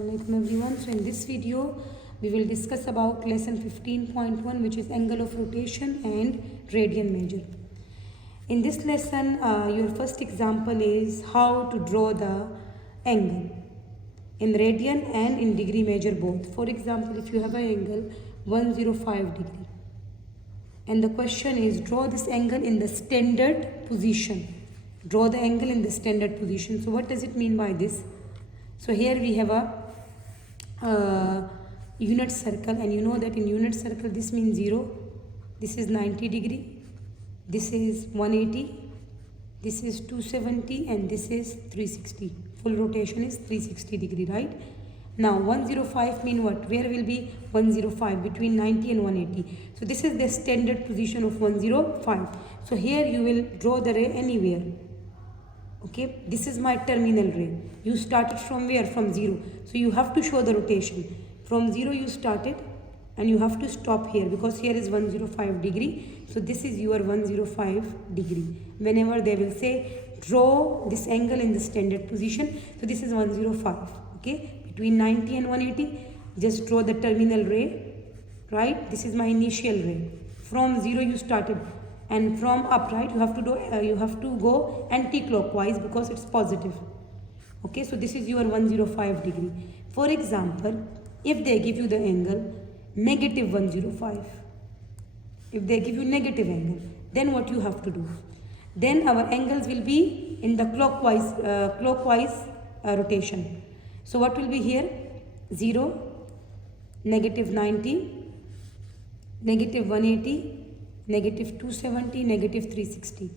Assalamualaikum everyone. So in this video we will discuss about lesson 15.1, which is angle of rotation and radian measure. In this lesson your first example is how to draw the angle in radian and in degree measure both. For example, if you have an angle 105 degree and the question is draw this angle in the standard position. Draw the angle in the standard position. So what does it mean by this? So here we have a unit circle, and you know that in unit circle this means 0, this is 90 degree, this is 180, this is 270, and this is 360. Full rotation is 360 degree, right? Now 105 mean what? Where will be 105? Between 90 and 180. So this is the standard position of 105. So here you will draw the ray anywhere. Okay, this is my terminal ray. You started from where? From 0. So you have to show the rotation. From 0 you started and you have to stop here, because here is 105 degree. So this is your 105 degree. Whenever they will say draw this angle in the standard position, so this is 105. Okay, between 90 and 180, just draw the terminal ray, right? This is my initial ray. From 0 you started, and from up, right, you have to go anti-clockwise because it's positive. Okay, so this is your 105 degree. For example, if they give you the angle negative 105, if they give you negative angle, then what you have to do? Then our angles will be in the clockwise rotation. So what will be here? 0, negative 90, negative 180, negative 270, negative 360.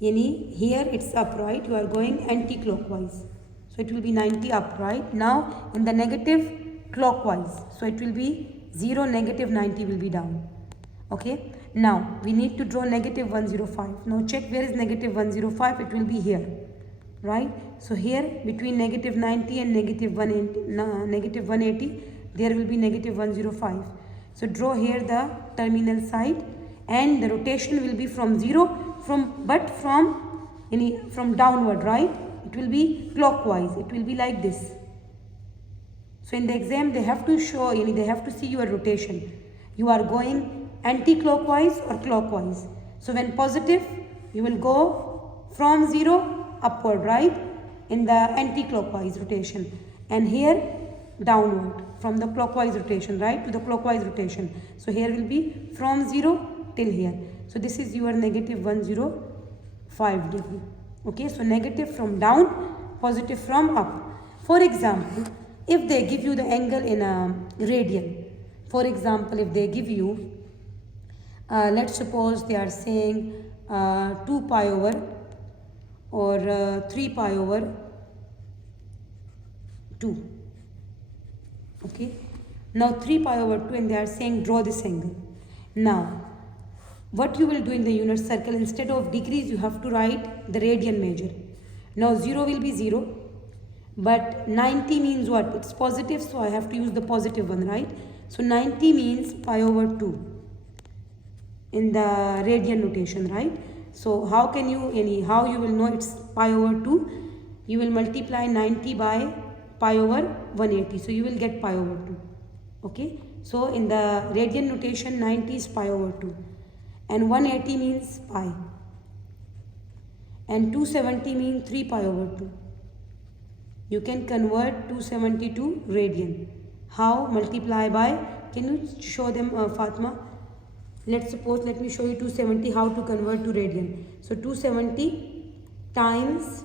Yani here it's upright, you are going anti-clockwise. So it will be 90 upright. Now in the negative clockwise, so it will be 0, negative 90 will be down. Okay, now we need to draw negative 105. Now check where is negative 105, it will be here, right? So here between negative 90 and negative 180, there will be negative 105. So draw here the terminal side, and the rotation will be from 0, from downward, right? It will be clockwise, it will be like this. So in the exam they have to show, they have to see your rotation. You are going anti-clockwise or clockwise. So when positive, you will go from 0 upward, right? In the anti-clockwise rotation. And here downward from the clockwise rotation, right, to the clockwise rotation. So here will be from 0 till here. So this is your negative 105 degree. Okay, so negative from down, positive from up. For example, if they give you the angle in a radian, for example, if they give you, let's suppose they are saying 2 pi over or 3 pi over 2. Okay, now 3 pi over 2, and they are saying draw this angle. Now what you will do in the unit circle, instead of degrees you have to write the radian measure. Now 0 will be 0, but 90 means what? It's positive, so I have to use the positive one, right? So 90 means pi over 2 in the radian notation, right? So how you will know it's pi over 2? You will multiply 90 by pi over 180, so you will get pi over 2. Okay, so in the radian notation 90 is pi over 2, and 180 means pi, and 270 means 3 pi over 2. You can convert 270 to radian. How? Multiply by, can you show them, Fatma? Let me show you 270 how to convert to radian. So 270 times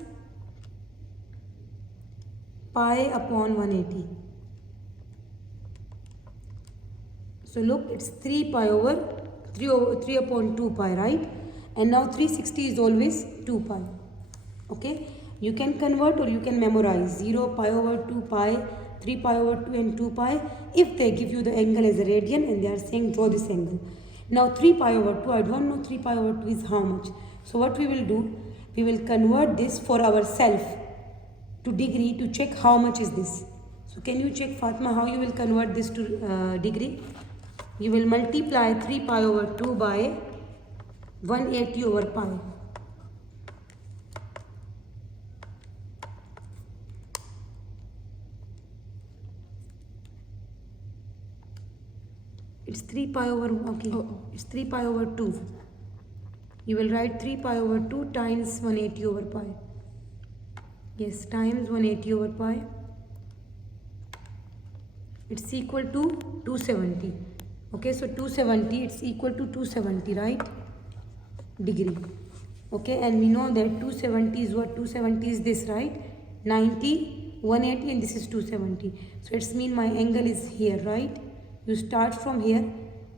pi upon 180. So look, it's 3 upon 2 pi, right? And now 360 is always 2 pi. Okay, you can convert or you can memorize 0, pi over 2 pi, 3 pi over 2 and 2 pi. If they give you the angle as a radian and they are saying draw this angle. Now 3 pi over 2, I don't know 3 pi over 2 is how much. So what we will do, we will convert this for ourselves to degree to check how much is this. So can you check, Fatma, how you will convert this to degree? You will multiply 3 pi over 2 by 180 over pi. It's 3 pi over, okay, it's 3 pi over 2. You will write 3 pi over 2 times 180 over pi. Yes, times 180 over pi. It's equal to 270. Okay, so 270, it's equal to 270, right? Degree. Okay, and we know that 270 is what? 270 is this, right? 90, 180, and this is 270. So it's mean my angle is here, right? You start from here,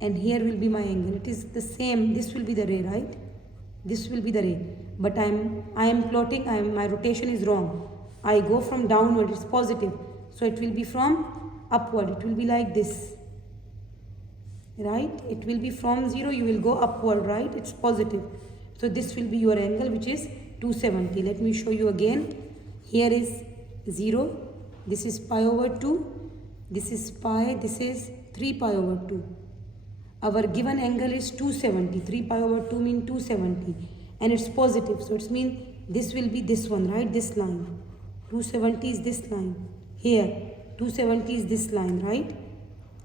and here will be my angle. It is the same. This will be the ray, right? This will be the ray. But I am plotting. My rotation is wrong. I go from downward. It's positive. So it will be from upward. It will be like this, right? It will be from 0. You will go upward, right? It's positive. So this will be your angle, which is 270. Let me show you again. Here is 0. This is pi over 2. This is pi. This is 3 pi over 2. Our given angle is 270. 3 pi over 2 means 270. And it's positive. So it means this will be this one, right? This line. 270 is this line. Here, 270 is this line, right?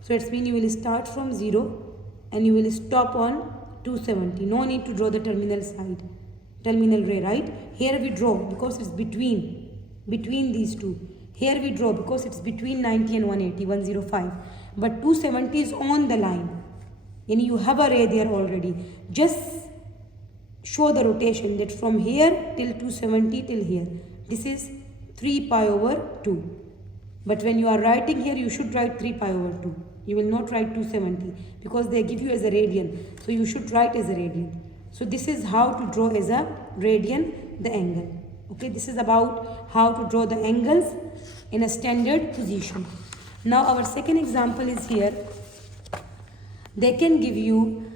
So it means you will start from 0 and you will stop on 270. No need to draw the terminal side, terminal ray, right? Here we draw because it's between these two. Here we draw because it's between 90 and 180, 105. But 270 is on the line. And you have a ray there already. Just show the rotation that from here till 270 till here. This is 3 pi over 2. But when you are writing here, you should write 3 pi over 2. You will not write 270 because they give you as a radian. So you should write as a radian. So this is how to draw as a radian the angle. Okay, this is about how to draw the angles in a standard position. Now our second example is here. They can give you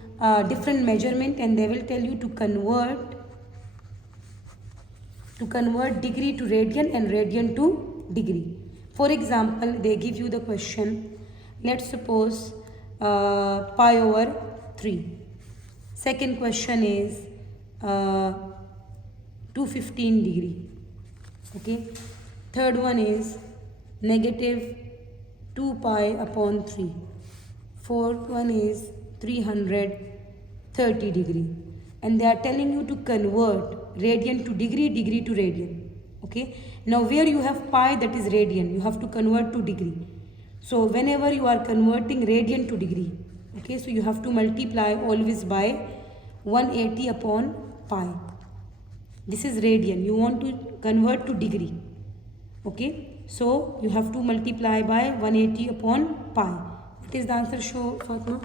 different measurement and they will tell you to convert degree to radian and radian to degree. For example, they give you the question, let's suppose pi over 3. Second question is 215 degree. Okay. Third one is negative 2 pi upon 3. Fourth one is 330 degree. And they are telling you to convert radian to degree, degree to radian. Okay. Now where you have pi, that is radian, you have to convert to degree. So whenever you are converting radian to degree, okay, so you have to multiply always by 180 upon pi. This is radian. You want to convert to degree. Okay. So you have to multiply by 180 upon pi. What is the answer? Show, Fatma.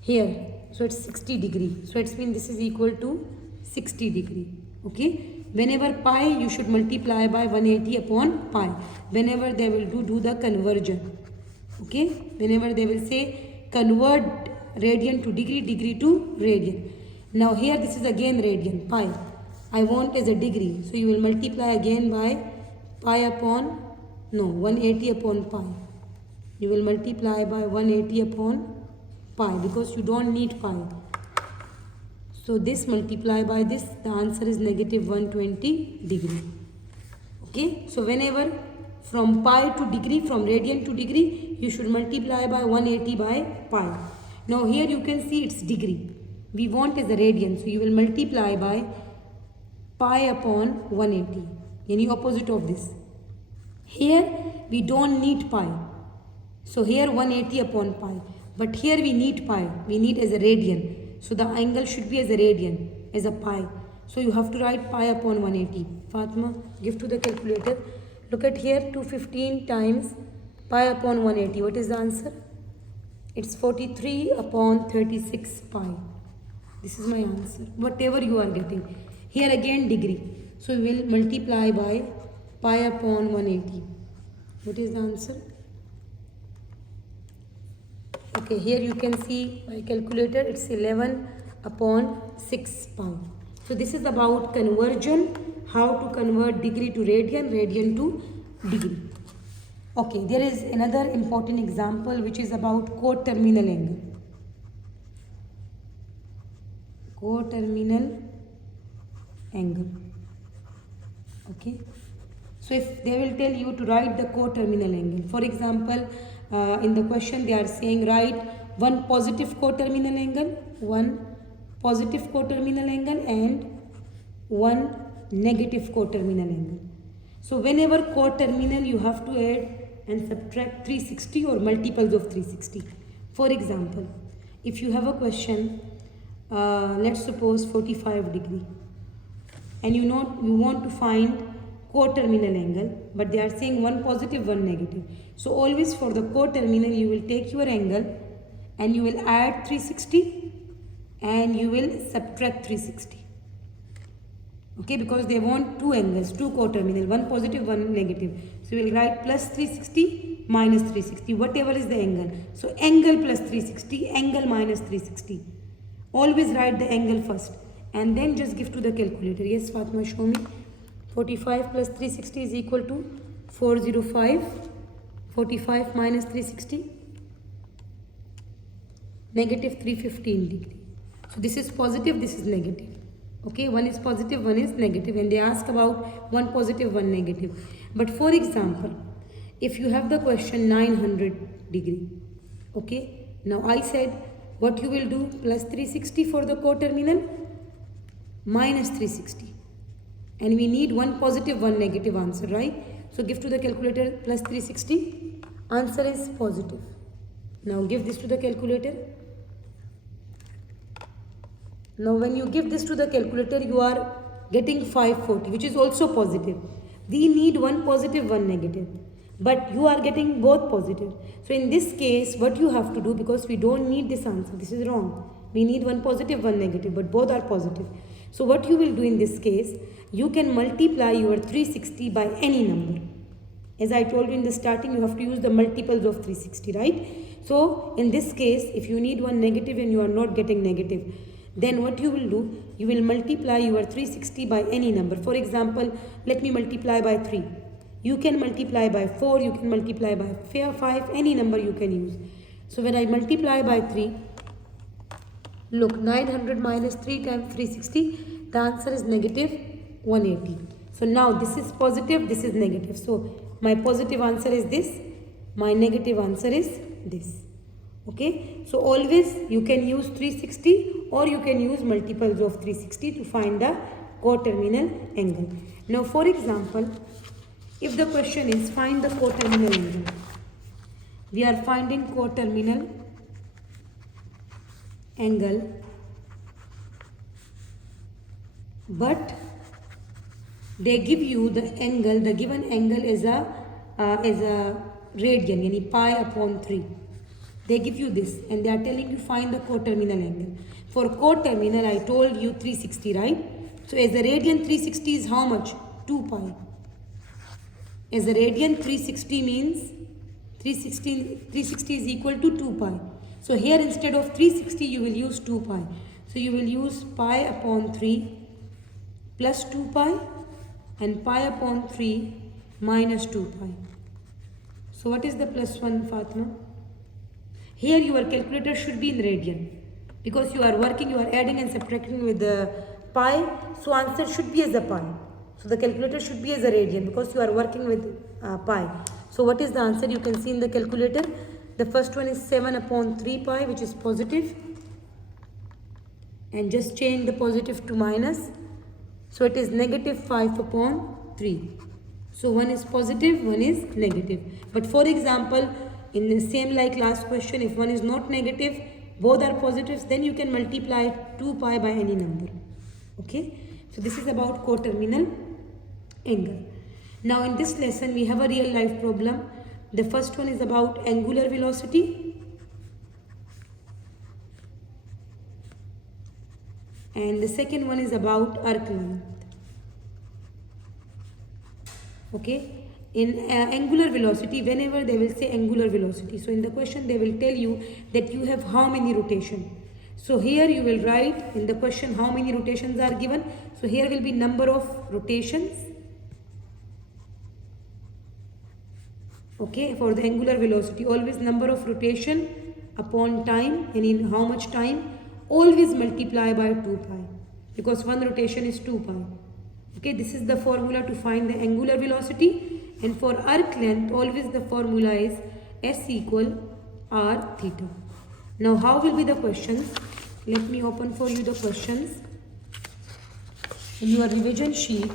Here. So it's 60 degree. So it's mean this is equal to 60 degree. Okay. Whenever pi, you should multiply by 180 upon pi. Whenever they will do the conversion. Okay. Whenever they will say convert radian to degree, degree to radian. Now here this is again radian, pi. I want as a degree. So you will multiply again by pi upon, 180 upon pi. You will multiply by 180 upon pi because you don't need pi. So this multiply by this, the answer is negative 120 degree. Okay. So whenever from pi to degree, from radian to degree, you should multiply by 180 by pi. Now here you can see it's degree. We want as a radian. So you will multiply by pi upon 180. Any opposite of this. Here we don't need pi. So here 180 upon pi. But here we need pi. We need as a radian. So the angle should be as a radian, as a pi. So you have to write pi upon 180. Fatma, give to the calculator. Look at here, 215 times pi upon 180. What is the answer? It's 43 upon 36 pi. This is my answer. Whatever you are getting. Here again degree. So we will multiply by pi upon 180. What is the answer? Okay, here you can see by calculator it's 11 upon 6 pi. So this is about conversion, how to convert degree to radian, radian to degree. Okay, there is another important example which is about coterminal angle. Coterminal angle. Okay. So if they will tell you to write the coterminal angle. For example, in the question they are saying write one positive coterminal angle, one positive coterminal angle and one negative coterminal angle. So whenever coterminal, you have to add and subtract 360 or multiples of 360. For example, if you have a question, let's suppose 45 degree, and you want to find coterminal angle, but they are saying one positive, one negative. So always for the coterminal, you will take your angle and you will add 360 and you will subtract 360. Okay, because they want two angles, two coterminal, one positive, one negative. So we will write plus 360 minus 360, whatever is the angle. So angle plus 360, angle minus 360. Always write the angle first and then just give to the calculator. Yes, Fatma, show me. 45 plus 360 is equal to 405. 45 minus 360, negative 315 degree. So this is positive, this is negative. Okay, one is positive, one is negative, and they ask about one positive, one negative. But for example, if you have the question 900 degree, okay, now I said what you will do, plus 360 for the coterminal, minus 360, and we need one positive, one negative answer, right? So give to the calculator plus 360, answer is positive. Now give this to the calculator. Now when you give this to the calculator, you are getting 540, which is also positive. We need one positive, one negative, but you are getting both positive. So in this case, what you have to do, because we don't need this answer, this is wrong. We need one positive, one negative, but both are positive. So what you will do in this case, you can multiply your 360 by any number. As I told you in the starting, you have to use the multiples of 360, right? So in this case, if you need one negative and you are not getting negative, then what you will do, you will multiply your 360 by any number. For example, let me multiply by 3. You can multiply by 4, you can multiply by 5, any number you can use. So when I multiply by 3, look, 900 minus 3 times 360, the answer is negative 180. So now this is positive, this is negative. So my positive answer is this, my negative answer is this. Okay, so always you can use 360 or you can use multiples of 360 to find the coterminal angle. Now for example, if the question is find the coterminal angle, we are finding coterminal angle, but they give you the angle, the given angle is a radian, yani pi upon 3. They give you this and they are telling you find the coterminal angle. For coterminal, I told you 360, right? So as the radian 360 is how much? 2 pi. As the radian 360 means 360 is equal to 2 pi. So here instead of 360 you will use 2 pi. So you will use pi upon 3 plus 2 pi and pi upon 3 minus 2 pi. So what is the plus 1, Fatma? Here your calculator should be in radian because you are working, you are adding and subtracting with the pi. So answer should be as a pi. So the calculator should be as a radian because you are working with pi. So what is the answer? You can see in the calculator. The first one is 7 upon 3 pi, which is positive. And just change the positive to minus. So it is negative 5 upon 3. So one is positive, one is negative. But for example, in the same like last question, if one is not negative, both are positives, then you can multiply 2 pi by any number. Okay. So this is about coterminal angle. Now in this lesson, we have a real life problem. The first one is about angular velocity. And the second one is about arc length. Okay. In angular velocity, whenever they will say angular velocity, so in the question they will tell you that you have how many rotation. So here you will write in the question how many rotations are given. So here will be number of rotations. Okay, for the angular velocity, always number of rotation upon time, and in how much time, always multiply by 2 pi because one rotation is 2 pi. Okay, this is the formula to find the angular velocity. And for arc length, always the formula is S equal R theta. Now how will be the questions? Let me open for you the questions. In your revision sheet,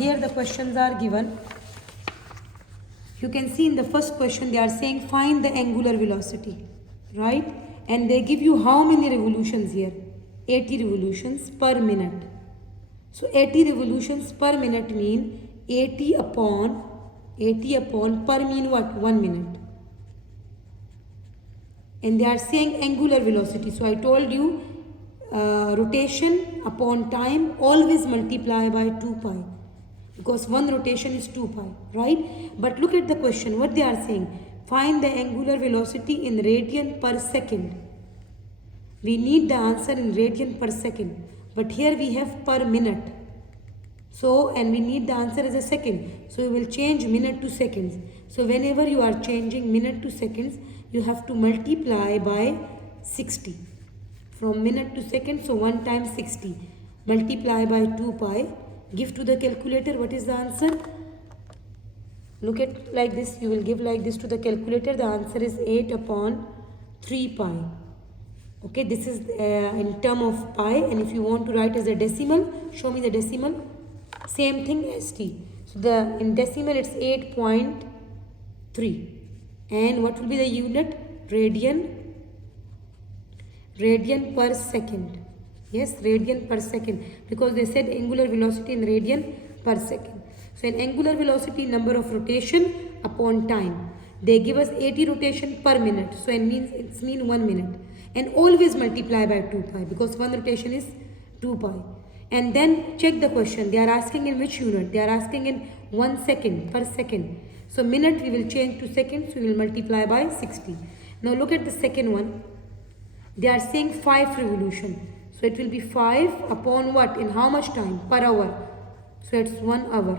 here the questions are given. You can see in the first question they are saying find the angular velocity, right? And they give you how many revolutions here? 80 revolutions per minute. So 80 revolutions per minute mean 80 upon per mean what? 1 minute. And they are saying angular velocity. So I told you rotation upon time always multiply by 2 pi, because one rotation is 2 pi, right? But look at the question, what they are saying, find the angular velocity in radian per second. We need the answer in radian per second, but here we have per minute. So, and we need the answer as a second, so we will change minute to seconds. So whenever you are changing minute to seconds, you have to multiply by 60 from minute to second. So 1 times 60 multiply by 2 pi, give to the calculator. What is the answer? Look at like this, you will give like this to the calculator. The answer is 8 upon 3 pi. Okay, this is in term of pi, and if you want to write as a decimal, show me the decimal. Same thing as t. So the in decimal it's 8.3. And what will be the unit? Radian per second. Yes, radian per second, because they said angular velocity in radian per second. So in angular velocity, number of rotation upon time, they give us 80 rotation per minute. So it means 1 minute, and always multiply by 2 pi, because one rotation is 2 pi. And then check the question, they are asking in which unit? They are asking in 1 second per second. So minute we will change to seconds, so we will multiply by 60. Now look at the second one. They are saying 5 revolution. So it will be 5 upon what? In how much time? Per hour. So it's 1 hour.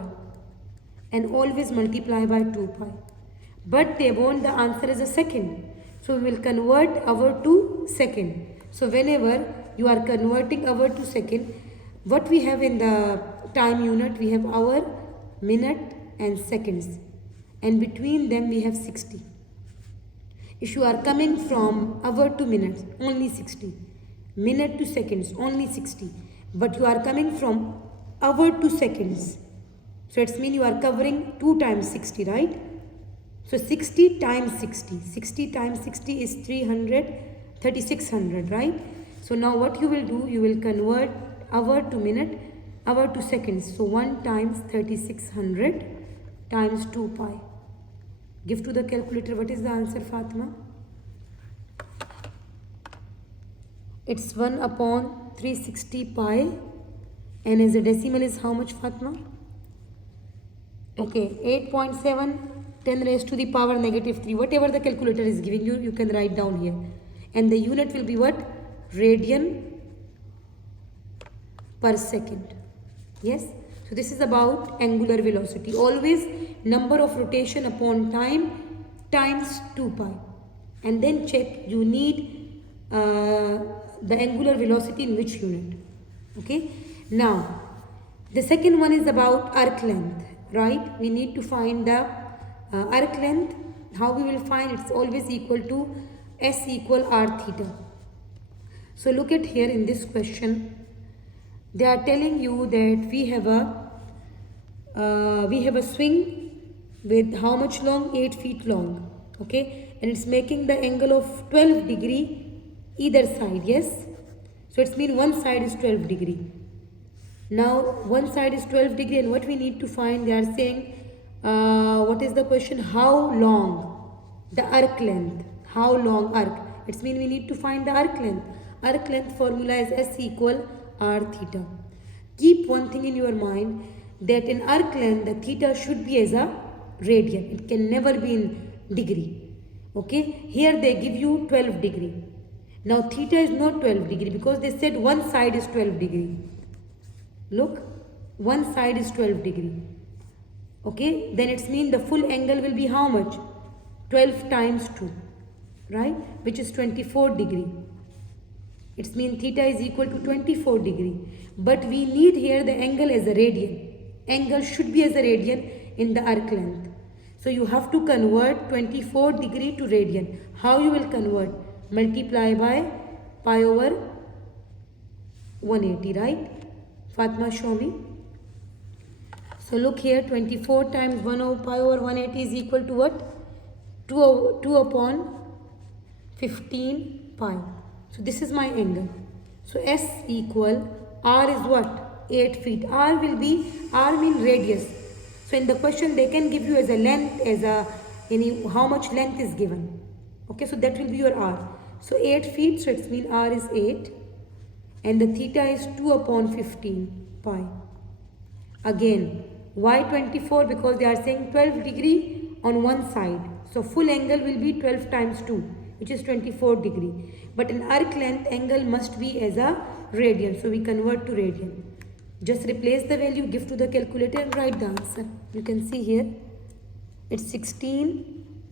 And always multiply by 2 pi. But they want the answer as a second. So we will convert hour to second. So whenever you are converting hour to second, what we have in the time unit? We have hour, minute and seconds. And between them we have 60. If you are coming from hour to minutes, only 60. Minute to seconds, only 60. But you are coming from hour to seconds. So it means you are covering 2 times 60, right? So 60 times 60. 60 times 60 is 300, 3600, right? So now what you will do, you will convert hour to minute, hour to seconds. So 1 times 3600 times 2 pi. Give to the calculator. What is the answer, Fatima? It's 1 upon 360 pi, and as a decimal is how much, Fatima? Okay, 8.7, 10 raised to the power negative 3. Whatever the calculator is giving you, you can write down here. And the unit will be what? Radian per second. Yes? So this is about angular velocity. Always number of rotation upon time times 2 pi. And then check, you need the angular velocity in which unit. Okay? Now, the second one is about arc length, right? We need to find the arc length. How we will find? It's always equal to S equal R theta. So look at here in this question. They are telling you that we have a swing with how much long? 8 feet long. Okay, and it's making the angle of 12 degree either side. Yes, so it's mean one side is 12 degree. Now one side is 12 degree, and what we need to find? They are saying what is the question? How long the arc length? How long arc? It's mean we need to find the arc length. Arc length formula is S equal R theta. Keep one thing in your mind, that in arc length the theta should be as a radian. It can never be in degree. Okay, here they give you 12 degree. Now theta is not 12 degree, because they said one side is 12 degree. Look, one side is 12 degree. Okay, then it's mean the full angle will be how much? 12 times 2, right? Which is 24 degree. It's mean theta is equal to 24 degree. But we need here the angle as a radian. Angle should be as a radian in the arc length. So you have to convert 24 degree to radian. How you will convert? Multiply by pi over 180, right? Fatma, show me. So look here, 24 times 1 over pi over 180 is equal to what? 2 upon 15 pi. So this is my angle. So S equal, R is what? 8 feet. R mean radius. So in the question they can give you as a length, how much length is given. Okay, so that will be your R. So 8 feet, so it means R is 8. And the theta is 2 upon 15 pi. Again, why 24? Because they are saying 12 degree on one side. So full angle will be 12 times 2, which is 24 degree. But in arc length, angle must be as a radian. So we convert to radian. Just replace the value, give to the calculator and write the answer. You can see here, it's 16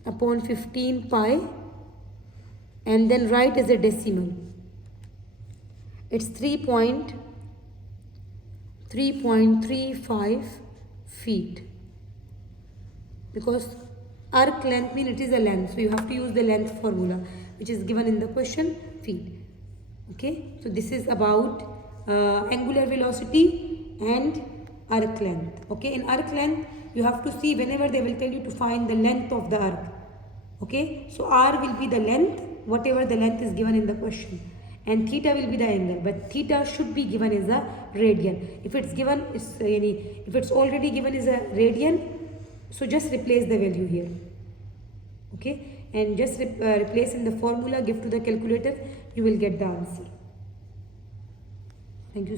upon 15 pi. And then write as a decimal. It's 3.35 feet. Because arc length means it is a length. So you have to use the length formula, which is given in the question, feet. Okay. So this is about angular velocity and arc length. Okay. In arc length, you have to see whenever they will tell you to find the length of the arc. Okay. So R will be the length, whatever the length is given in the question. And theta will be the angle, but theta should be given as a radian. If it's given, if it's already given as a radian, so just replace the value here. Okay, and just replace in the formula, give to the calculator, you will get the answer. Thank you.